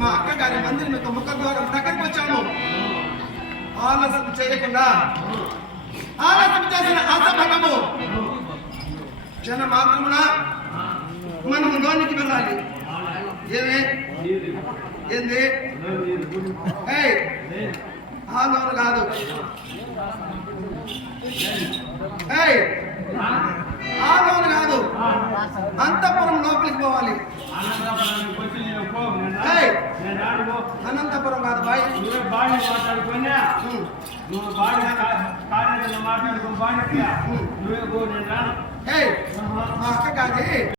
మా అక్క గారి మందిరం యొక్క ముఖ ద్వారం దగ్గరికి వచ్చాము. ఆలస్యం చేయకుండా ఆలస్యం చేసిన అసభంగము జన మాత్రమున మనం లోనికి వెళ్ళాలి. ఏమి ఏంది ఆ లోను కాదు, ఆ లోను కాదు, అంతఃపురం లోపలికి పోవాలి. అనంతపురం కాదు బాయ్, నువ్వు బాగా మాట్లాడుకో బాగా మా అక్క కాదు.